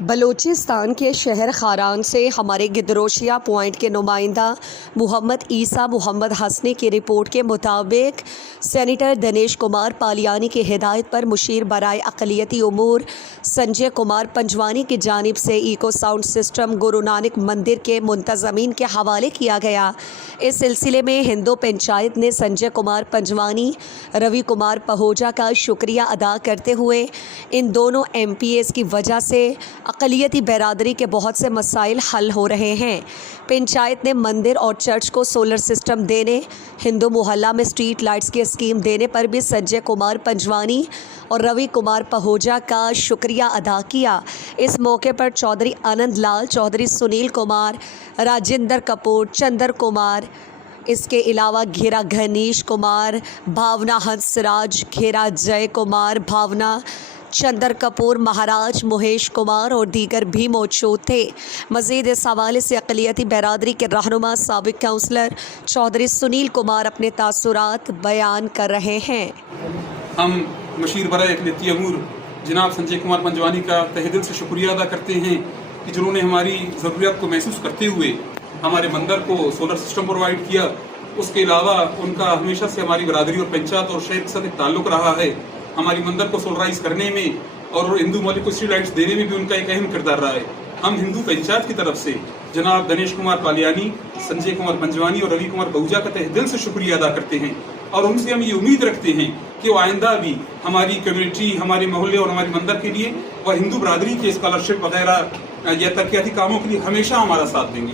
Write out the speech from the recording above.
بلوچستان کے شہر خاران سے ہمارے گدروشیہ پوائنٹ کے نمائندہ محمد عیسیٰ محمد حسنی کی رپورٹ کے مطابق سینیٹر دنیش کمار پالیانی کی ہدایت پر مشیر برائے اقلیتی امور سنجے کمار پنجوانی کی جانب سے eco sound system Guru Nanak مندر کے منتظمین کے حوالے کیا گیا۔ اس سلسلے میں ہندو پنچایت نے سنجے کمار پنجوانی روی کمار پہوجا کا شکریہ ادا کرتے ہوئے ان دونوں ایم پی ایز کی وجہ سے اقلیتی برادری کے بہت سے مسائل حل ہو رہے ہیں۔ پنچایت نے مندر اور چرچ کو سولر سسٹم دینے، ہندو محلہ میں اسٹریٹ لائٹس کی اسکیم دینے پر بھی سنجے کمار پنجوانی اور روی کمار پہوجا کا شکریہ ادا کیا۔ اس موقع پر چودھری آنند لال، چودھری سنیل کمار، راجندر کپور، چندر کمار، اس کے علاوہ گھیرا گھنیش کمار، بھاونا ہنس راج، گھیرا جے کمار بھاونا، چندر کپور مہاراج، مہیش کمار اور دیگر بھی موجود تھے۔ مزید اس حوالے سے اقلیتی برادری کے رہنما سابق کونسلر چودھری سنیل کمار اپنے تاثرات بیان کر رہے ہیں۔ ہم مشیر برائے اقلیتی امور جناب سنجے کمار پنجوانی کا تہہ دل سے شکریہ ادا کرتے ہیں کہ جنہوں نے ہماری ضروریات کو محسوس کرتے ہوئے ہمارے مندر کو سولر سسٹم پرووائڈ کیا۔ اس کے علاوہ ان کا ہمیشہ سے ہماری برادری اور پنچایت اور شہر کے ساتھ ایک تعلق رہا ہے۔ ہماری مندر کو سولرائز کرنے میں اور ہندو محلے کو اسٹریٹ لائٹس دینے میں بھی ان کا ایک اہم کردار رہا ہے۔ ہم ہندو پنچایت کی طرف سے جناب دنیش کمار پالیانی، سنجے کمار پنجوانی اور روی کمار پہوجا کا تہہ دل سے شکریہ ادا کرتے ہیں، اور ان سے ہم یہ امید رکھتے ہیں کہ وہ آئندہ بھی ہماری کمیونٹی، ہمارے محلے اور ہمارے مندر کے لیے اور ہندو برادری کے اسکالرشپ وغیرہ یا ترقیاتی کاموں کے لیے ہمیشہ ہمارا ساتھ دیں گے۔